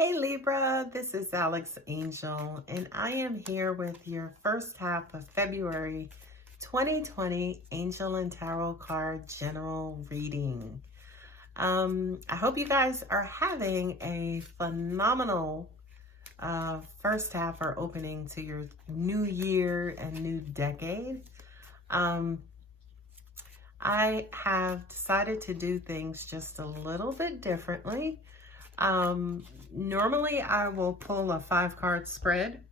Hey Libra, this is Alex Angel, and I am here with your first half of February 2020 Angel and Tarot card general reading. I hope you guys are having a phenomenal first half or opening to your new year and new decade. I have decided to do things just a little bit differently. Normally I will pull a 5-card spread,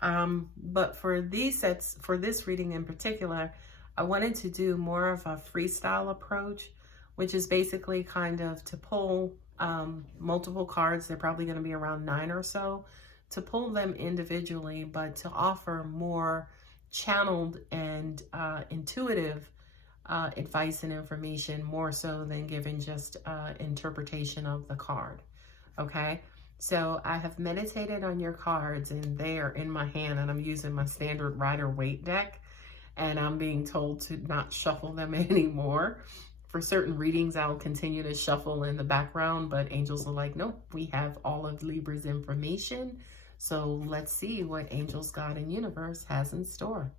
but for these sets, for this reading in particular, I wanted to do more of a freestyle approach, which is basically kind of to pull multiple cards. They're probably going to be around 9 or so, to pull them individually, but to offer more channeled and intuitive advice and information, more so than giving just interpretation of the card. Okay, so I have meditated on your cards and they are in my hand, and I'm using my standard Rider-Waite deck, and I'm being told to not shuffle them anymore. For certain readings, I'll continue to shuffle in the background, but angels are like, nope, we have all of Libra's information. So let's see what angels, God, and universe has in store.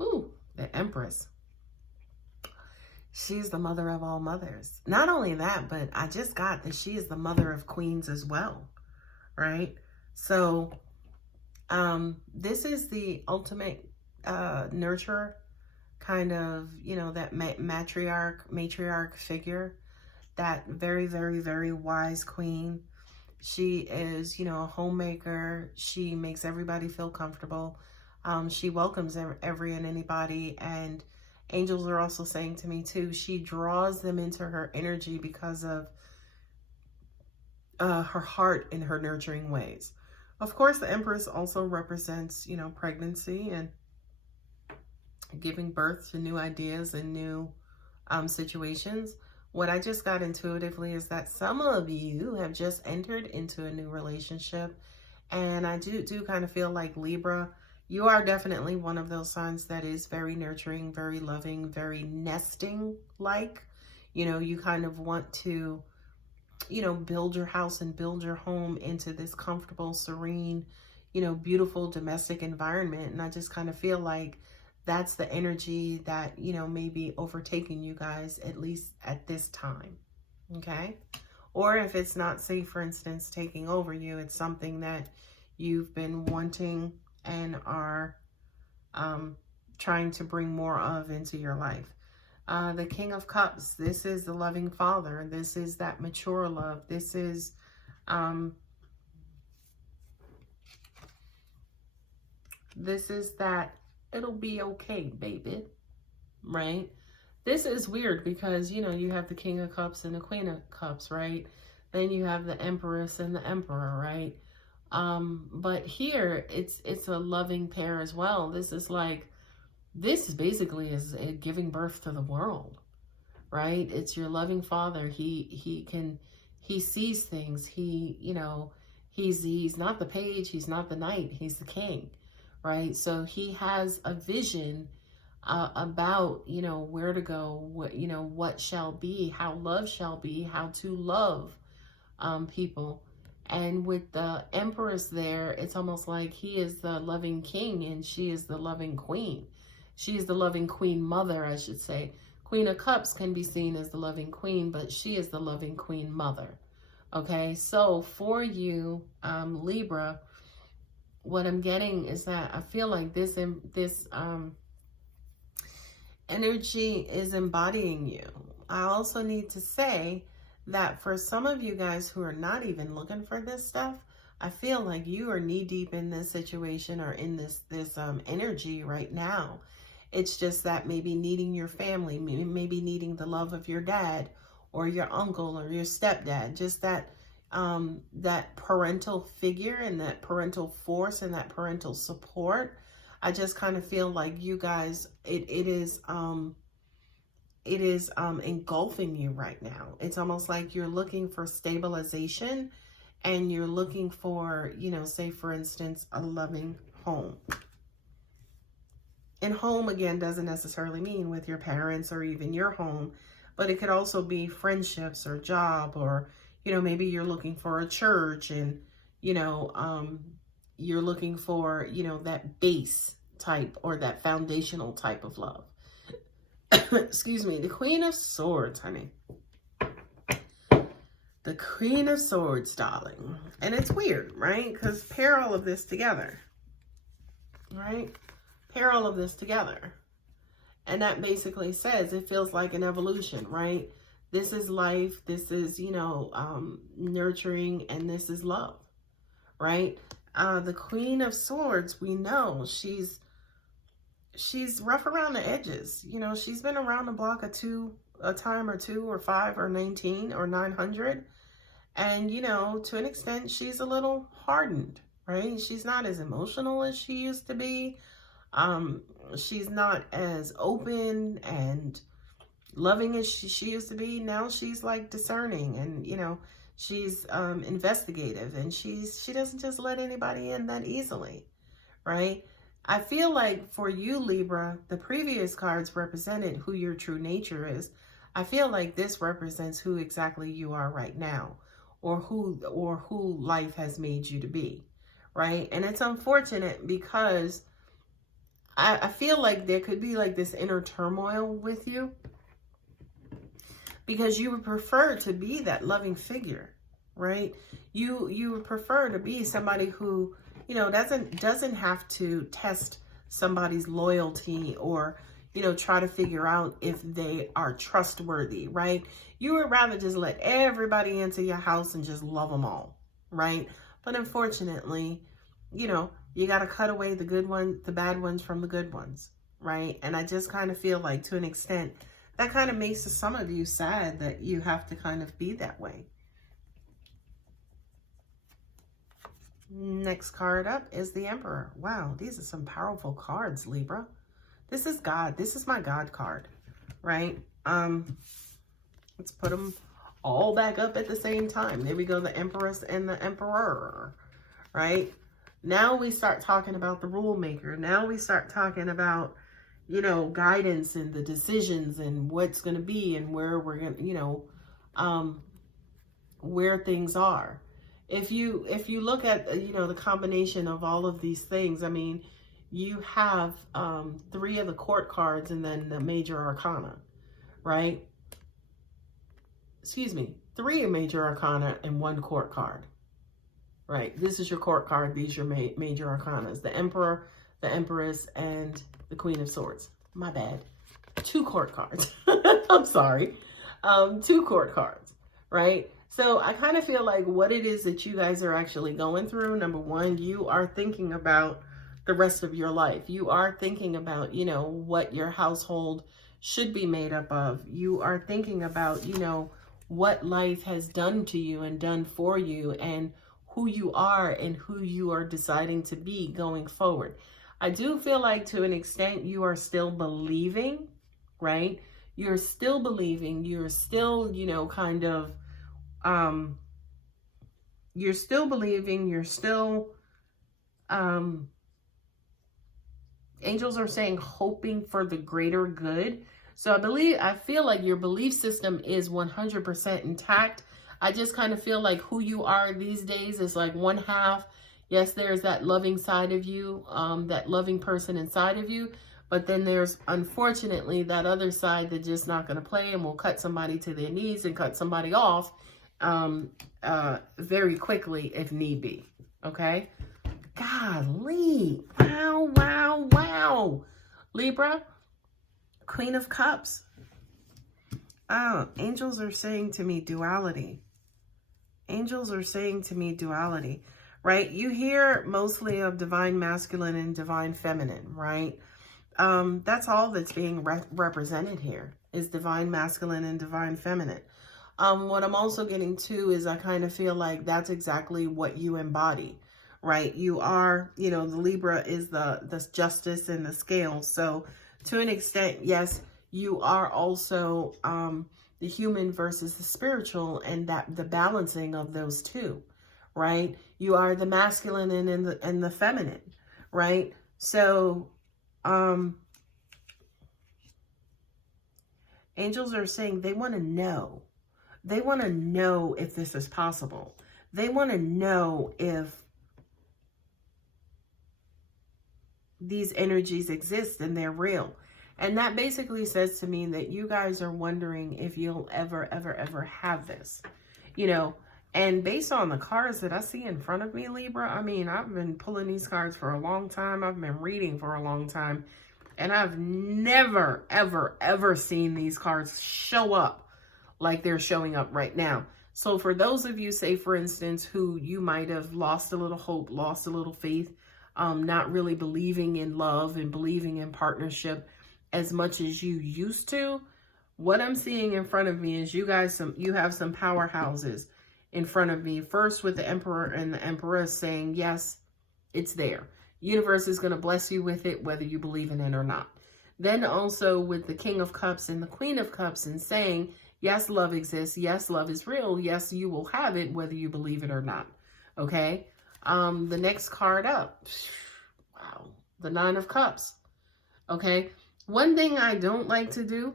Ooh, the Empress. She's the mother of all mothers. Not only that, but I just got that she is the mother of queens as well, right? So this is the ultimate nurturer, kind of, you know, that matriarch figure, that very, very, very wise queen. She is, you know, a homemaker. She makes everybody feel comfortable. She welcomes every and anybody, and angels are also saying to me too, she draws them into her energy because of her heart and her nurturing ways. Of course, the Empress also represents, you know, pregnancy and giving birth to new ideas and new situations. What I just got intuitively is that some of you have just entered into a new relationship, and I do kind of feel like Libra, you are definitely one of those signs that is very nurturing, very loving, very nesting-like. You know, you kind of want to, you know, build your house and build your home into this comfortable, serene, you know, beautiful domestic environment. And I just kind of feel like that's the energy that, you know, may be overtaking you guys, at least at this time. Okay? Or if it's not, say, for instance, taking over you, it's something that you've been wanting and are trying to bring more of into your life. The King of Cups, this is the loving father. This is that mature love. This is that it'll be okay, baby, right? This is weird because, you know, you have the King of Cups and the Queen of Cups, right? Then you have the Empress and the Emperor, right? But here it's a loving pair as well. This is like, this basically is giving birth to the world, right? It's your loving father. He sees things. He, you know, he's not the page, he's not the knight, he's the king, right? So he has a vision about, you know, where to go, what, you know, what shall be, how love shall be, how to love people. And with the Empress there, it's almost like he is the loving king and she is the loving queen. She is the loving queen mother, I should say. Queen of Cups can be seen as the loving queen, but she is the loving queen mother. Okay, so for you, Libra, what I'm getting is that I feel like this energy is embodying you. I also need to say that for some of you guys who are not even looking for this stuff, I feel like you are knee deep in this situation or in this energy right now. It's just that maybe needing your family, maybe needing the love of your dad or your uncle or your stepdad, just that that parental figure and that parental force and that parental support. I just kind of feel like you guys, it is engulfing you right now. It's almost like you're looking for stabilization and you're looking for, you know, say for instance, a loving home. And home, again, doesn't necessarily mean with your parents or even your home, but it could also be friendships or job, or, you know, maybe you're looking for a church and you're looking for, that base type or that foundational type of love. Excuse me. The Queen of Swords, honey. The Queen of Swords, darling. And it's weird, right? Because pair all of this together, right? Pair all of this together. And that basically says it feels like an evolution, right? This is life. This is, nurturing, and this is love, right? The Queen of Swords, we know she's rough around the edges. She's been around the block a time or two or 5 or 19 or 900. And, to an extent, she's a little hardened, right? She's not as emotional as she used to be. She's not as open and loving as she used to be. Now she's like discerning, and, she's investigative, and she doesn't just let anybody in that easily, right? I feel like for you, Libra, the previous cards represented who your true nature is. I feel like this represents who exactly you are right now, or who life has made you to be, right? And it's unfortunate because I feel like there could be like this inner turmoil with you, because you would prefer to be that loving figure, right? You would prefer to be somebody who, doesn't have to test somebody's loyalty or, try to figure out if they are trustworthy, right? You would rather just let everybody into your house and just love them all, right? But unfortunately, you got to cut away the bad ones from the good ones, right? And I just kind of feel like, to an extent, that kind of makes some of you sad that you have to kind of be that way. Next card up is the Emperor. Wow, these are some powerful cards, Libra. This is God. This is my God card, right? Let's put them all back up at the same time. There we go, the Empress and the Emperor, right? Now we start talking about the rule maker. Now we start talking about, guidance and the decisions and what's going to be and where we're going to, where things are. If you look at, the combination of all of these things, I mean, you have 3 of the court cards and then the major arcana, right? Excuse me, 3 major arcana and 1 court card, right? This is your court card. These are your major arcanas. The Emperor, the Empress, and the Queen of Swords. My bad. 2 court cards. I'm sorry. 2 court cards, right? So I kind of feel like what it is that you guys are actually going through. Number one, you are thinking about the rest of your life. You are thinking about, what your household should be made up of. You are thinking about, what life has done to you and done for you, and who you are and who you are deciding to be going forward. I do feel like, to an extent, you are still believing, right? You're still believing. You're still, kind of, you're still believing. You're still, angels are saying hoping for the greater good. So I feel like your belief system is 100% intact. I just kind of feel like who you are these days is like 1/2. Yes, there's that loving side of you, that loving person inside of you. But then there's, unfortunately, that other side that's just not going to play and will cut somebody to their knees and cut somebody off very quickly if need be. Okay? Golly. Wow, wow, wow. Libra, Queen of Cups. Oh, angels are saying to me duality. Angels are saying to me duality, right? You hear mostly of divine masculine and divine feminine, right? That's all that's being represented here is divine masculine and divine feminine. What I'm also getting to is I kind of feel like that's exactly what you embody, right? You are, the Libra is the justice and the scales. So to an extent, yes, you are also the human versus the spiritual, and that the balancing of those two, right? You are the masculine and the feminine, right? So angels are saying they want to know. They want to know if this is possible. They want to know if these energies exist and they're real. And that basically says to me that you guys are wondering if you'll ever, ever, ever have this, you know. And based on the cards that I see in front of me, Libra, I mean, I've been pulling these cards for a long time. I've been reading for a long time. And I've never, ever, ever seen these cards show up like they're showing up right now. So for those of you, say, for instance, who you might have lost a little hope, lost a little faith, not really believing in love and believing in partnership as much as you used to, what I'm seeing in front of me is you guys, you have some powerhouses in front of me. First with the Emperor and the Empress saying, yes, it's there. Universe is going to bless you with it, whether you believe in it or not. Then also with the King of Cups and the Queen of Cups and saying, yes, love exists. Yes, love is real. Yes, you will have it, whether you believe it or not. Okay. The next card up. Wow. The Nine of Cups. Okay. One thing I don't like to do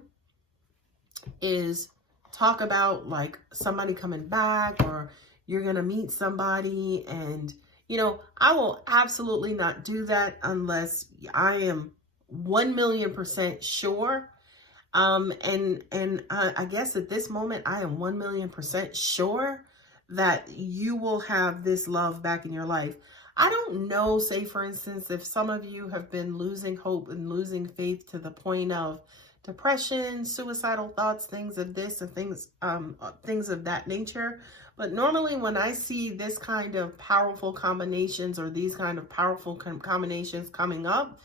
is talk about like somebody coming back or you're going to meet somebody. And, you know, I will absolutely not do that unless I am 1,000,000% sure. And I guess at this moment, I am 1,000,000% sure that you will have this love back in your life. I don't know, say for instance, if some of you have been losing hope and losing faith to the point of depression, suicidal thoughts, things of this and things of that nature. But normally when I see this kind of powerful combinations or these kind of powerful combinations coming up,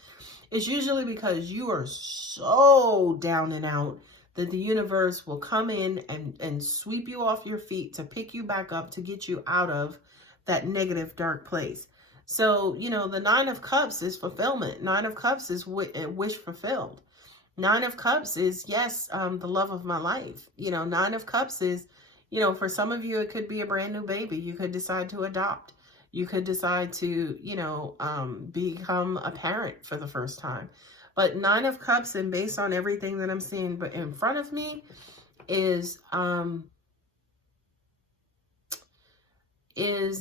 it's usually because you are so down and out that the universe will come in and sweep you off your feet to pick you back up, to get you out of that negative, dark place. So, you know, the Nine of Cups is fulfillment. Nine of Cups is wish fulfilled. Nine of Cups is, yes, the love of my life. You know, Nine of Cups is, you know, for some of you, it could be a brand new baby. You could decide to adopt. You could decide to, you know, become a parent for the first time. But Nine of Cups, and based on everything that I'm seeing but in front of me, is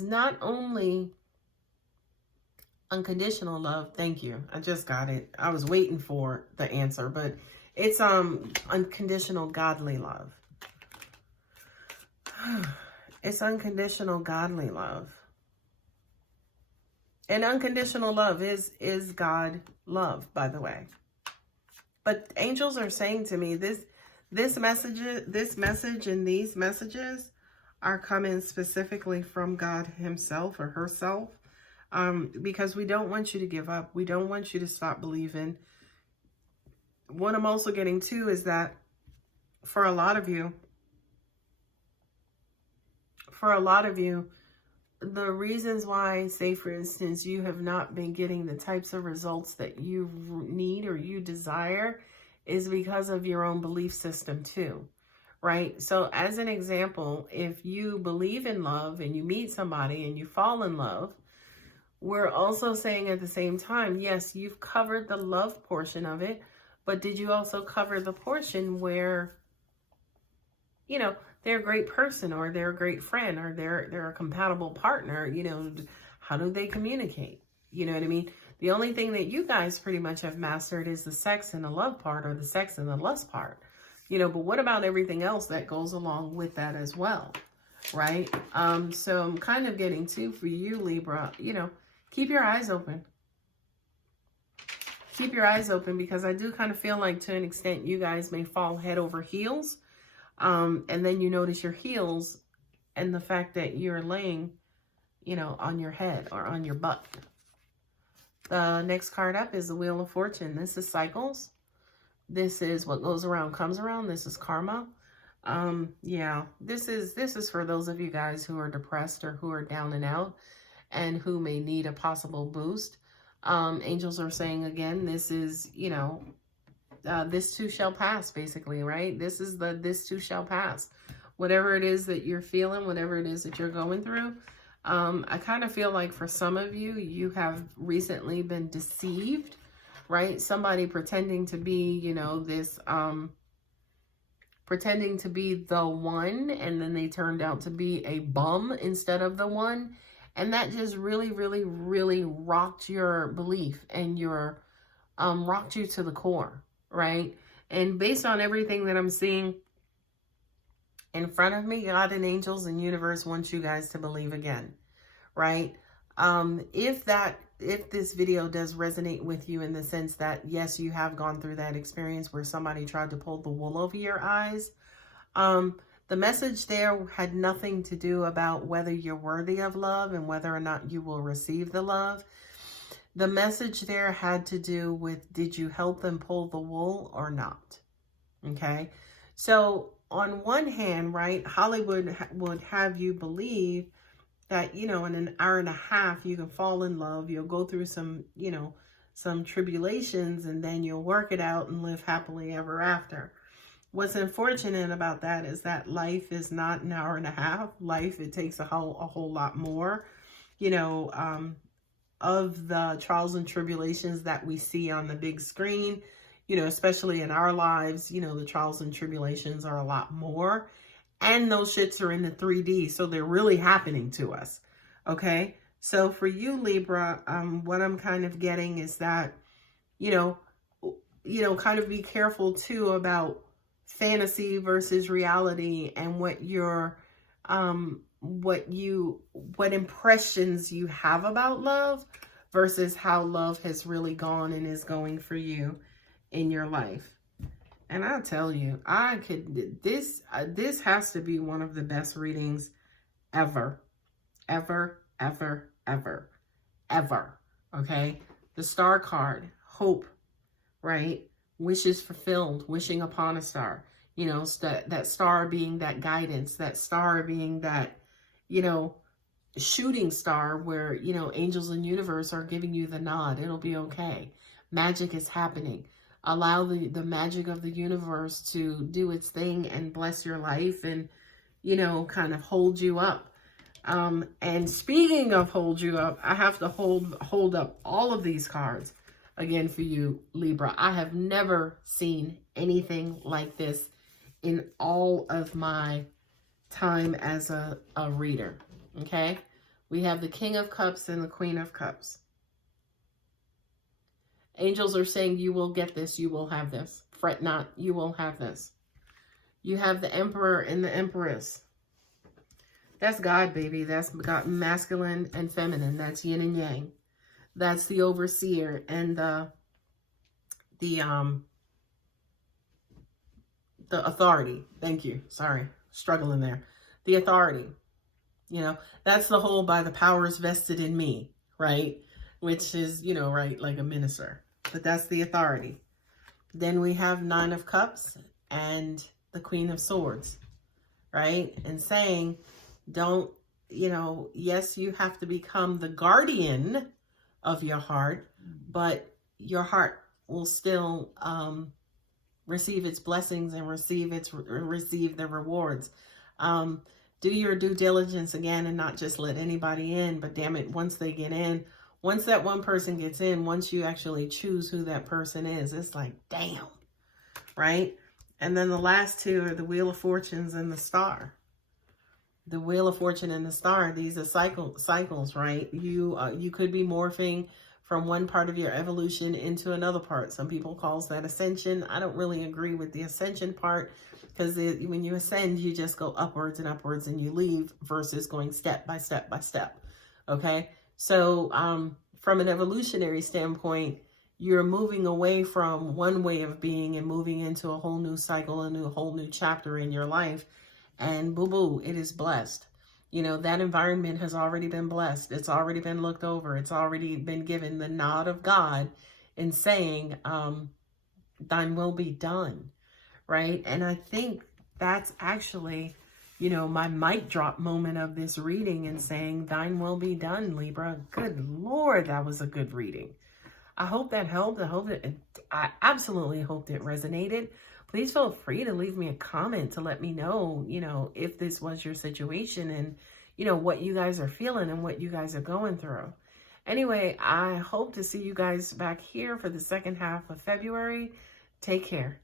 not only unconditional love. Thank you. I just got it. I was waiting for the answer, but it's unconditional godly love. It's unconditional godly love. And unconditional love is God love, by the way. But angels are saying to me, this message and these messages are coming specifically from God himself or herself. Because we don't want you to give up. We don't want you to stop believing. What I'm also getting to is that for a lot of you, the reasons why, say for instance, you have not been getting the types of results that you need or you desire is because of your own belief system too, right? So as an example, if you believe in love and you meet somebody and you fall in love, we're also saying at the same time, yes, you've covered the love portion of it, but did you also cover the portion where, you know, they're a great person or they're a great friend or they're a compatible partner? You know, how do they communicate? You know what I mean? The only thing that you guys pretty much have mastered is the sex and the love part, or the sex and the lust part, you know, but what about everything else that goes along with that as well? Right? So I'm kind of getting to, for you, Libra, you know, keep your eyes open. Keep your eyes open, because I do kind of feel like to an extent you guys may fall head over heels. And then you notice your heels and the fact that you're laying, you know, on your head or on your butt. The next card up is the Wheel of Fortune. This is cycles. This is what goes around comes around. This is karma. Yeah, this is for those of you guys who are depressed or who are down and out and who may need a possible boost. Angels are saying again, this is, you know, this too shall pass, basically, right? This is the this too shall pass. Whatever it is that you're feeling, whatever it is that you're going through. I kind of feel like for some of you, you have recently been deceived, right? Somebody pretending to be, you know, this pretending to be the one, and then they turned out to be a bum instead of the one. And that just really, really, really rocked your belief and your, rocked you to the core, right? And based on everything that I'm seeing in front of me, God and angels and universe wants you guys to believe again, right? If this video does resonate with you in the sense that, yes, you have gone through that experience where somebody tried to pull the wool over your eyes, the message there had nothing to do about whether you're worthy of love and whether or not you will receive the love. The message there had to do with, did you help them pull the wool or not? Okay. So on one hand, right, Hollywood would have you believe that, you know, in an hour and a half, you can fall in love. You'll go through some, you know, some tribulations, and then you'll work it out and live happily ever after. What's unfortunate about that is that life is not an hour and a half. Life, it takes a whole lot more, you know, of the trials and tribulations that we see on the big screen, you know, especially in our lives, you know, the trials and tribulations are a lot more. And those shits are in the 3D, so they're really happening to us, okay? So for you, Libra, what I'm kind of getting is that, you know, kind of be careful, too, about fantasy versus reality and what what impressions you have about love versus how love has really gone and is going for you in your life. And I'll tell you, this has to be one of the best readings ever, ever, ever, ever, ever. Okay. The star card, hope, right? Wishes fulfilled, wishing upon a star, you know, that star being that guidance, that star being that, you know, shooting star where, you know, angels and universe are giving you the nod. It'll be okay. Magic is happening. Allow the magic of the universe to do its thing and bless your life and, you know, kind of hold you up. And speaking of hold you up, I have to hold up all of these cards again for you, Libra. I have never seen anything like this in all of my time as a reader. Okay. We have the King of Cups and the Queen of Cups. Angels are saying, you will get this, you will have this. Fret not, you will have this. You have the Emperor and the Empress. That's God, baby. That's God, masculine and feminine. That's yin and yang. That's the overseer and the authority. Thank you. Sorry, struggling there. The authority. You know, that's the whole by the powers vested in me, right? Which is, you know, right, like a minister. But that's the authority. Then we have Nine of Cups and the Queen of Swords, right? And saying, don't, you know, yes, you have to become the guardian of your heart, but your heart will still receive its blessings and receive the rewards. Do your due diligence again and not just let anybody in, but damn it, once they get in, once that one person gets in, once you actually choose who that person is, it's like, damn, right? And then the last two are the Wheel of Fortunes and the Star. The Wheel of Fortune and the Star, these are cycles, right? You could be morphing from one part of your evolution into another part. Some people calls that ascension. I don't really agree with the ascension part because when you ascend, you just go upwards and upwards and you leave versus going step by step by step, okay? So from an evolutionary standpoint, you're moving away from one way of being and moving into a whole new cycle, a whole new chapter in your life. And boo-boo, it is blessed. You know, that environment has already been blessed. It's already been looked over. It's already been given the nod of God in saying, thine will be done, right? And I think that's actually, you know, my mic drop moment of this reading and saying, thine will be done, Libra. Good Lord, that was a good reading. I hope that helped. I absolutely hoped it resonated. Please feel free to leave me a comment to let me know, you know, if this was your situation and, you know, what you guys are feeling and what you guys are going through. Anyway, I hope to see you guys back here for the second half of February. Take care.